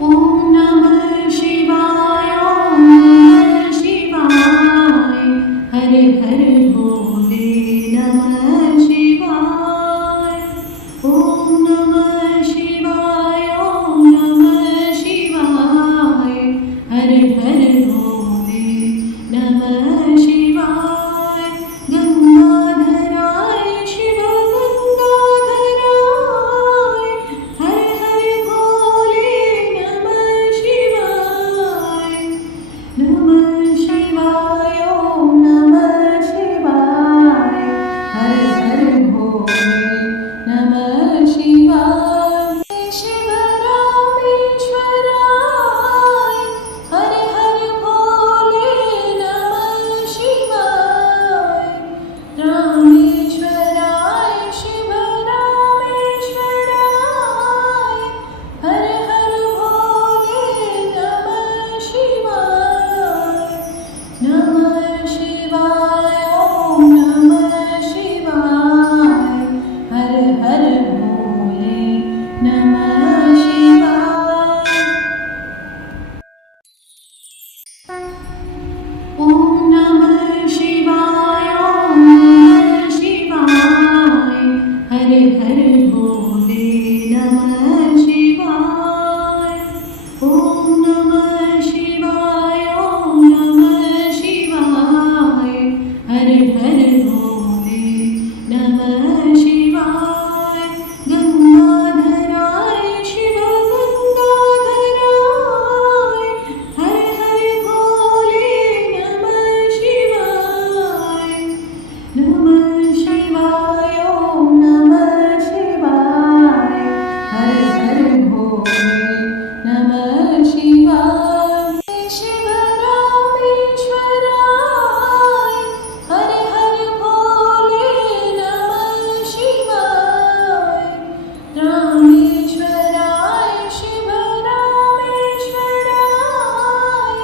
ॐ नमः शिवाय ॐ नमः शिवाय हर हर भोले नमः शिवाय ॐ नमः शिवाय ॐ नमः शिवाय हर हर भोले नमः शिवाय गंगाधराय शिव गंगाधराय हर हर भोले नमः शिवाय ॐ नमः शिवाय हर हर भोले नमः शिवाय शिव रामेश्वराय हर हर भोले नमः शिवाय रामेश्वराय शिव रामेश्वराय हर हर भोले नमः शिवाय नमः शिवाय ॐ नमः शिवाय हर हर भोले नमः शिवाय ॐ नमः शिवाय ॐ नमः शिवाय हर हर भोले नमः शिवाय ॐ नमः शिवाय ॐ नमः शिवाय हर हर भोले नमः शिवाय गंगाधराय शिव गंगाधराय हर हर भोले नमः शिवाय ॐ नमः शिवाय हर हर भोले नमः शिवाय शिव रामेश्वराय हर हर भोले नमः शिवाय रामेश्वराय शिव रामेश्वराय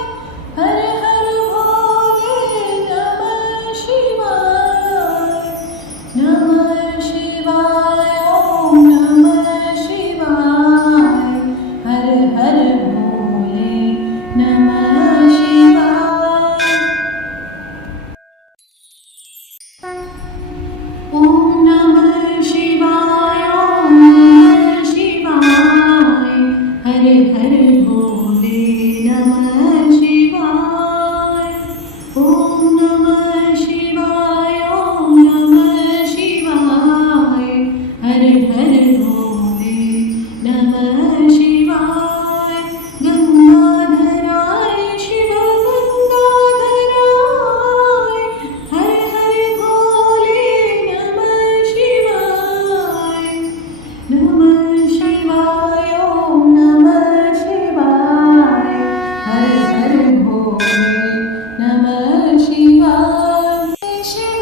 हर हर भोले नमः शिवाय नमः शिवाय ॐ नमः शिवाय हर हर भोले नमः शिवाय ॐ नमः शिवाय ॐ नमः शिवाय हर हर भोले नमः शिवाय ॐ नमः शिवाय ॐ नमः शिवाय हर हर भोले नमः शिवाय गंगाधराय शिव गंगाधराय हर हर भोले नमः शिवाय ॐ नमः शिवाय हर हर भोले नमः शिवाय शिव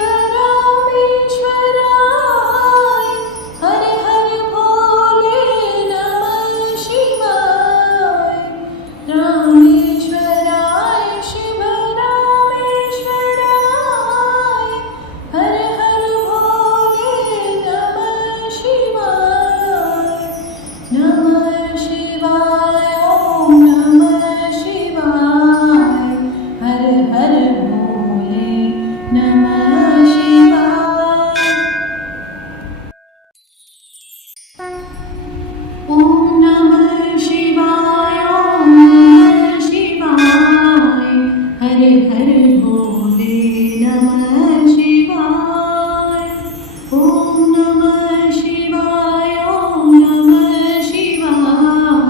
रामेश्वराय हर हर भोले नमः शिवाय रामेश्वराय शिव रामेश्वराय हर हर भोले नमः शिवाय नमः शिवाय ॐ नमः शिवाय हर हर भोले नमः शिवाय ॐ नमः शिवाय ॐ नमः शिवाय हर हर भोले नमः शिवाय ॐ नमः शिवाय ॐ नमः शिवाय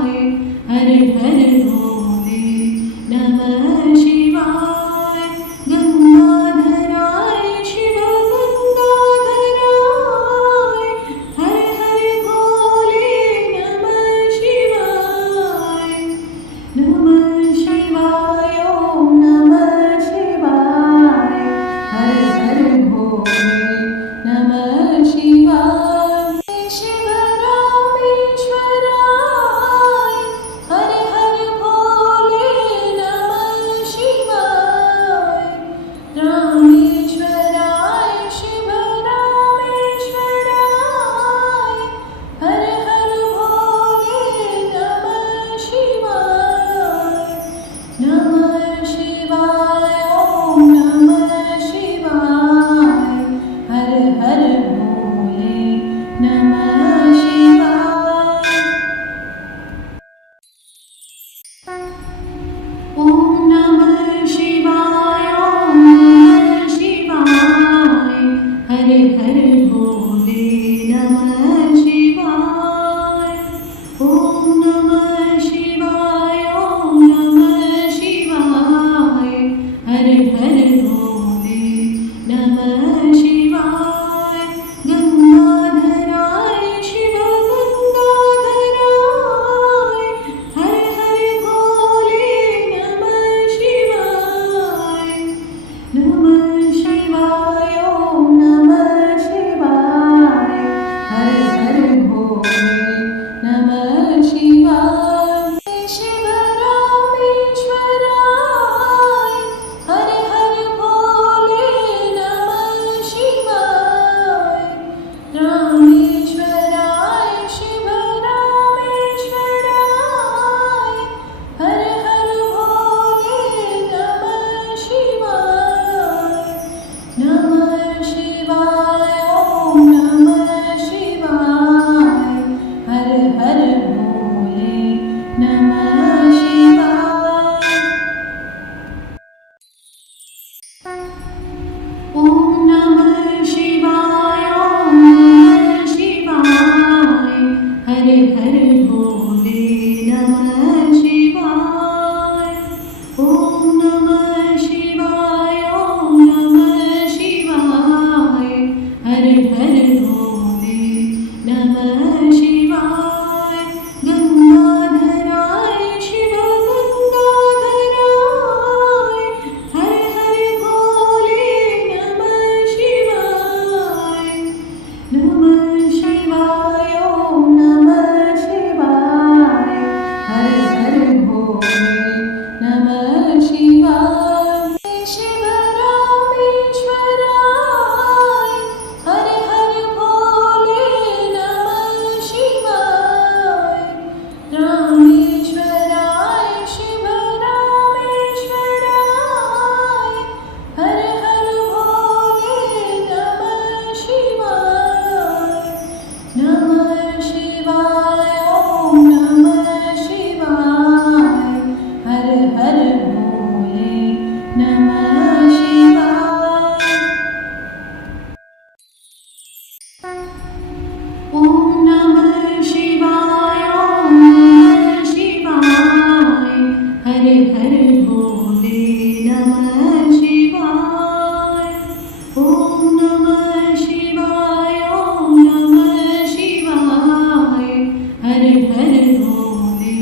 भोले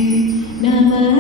नमः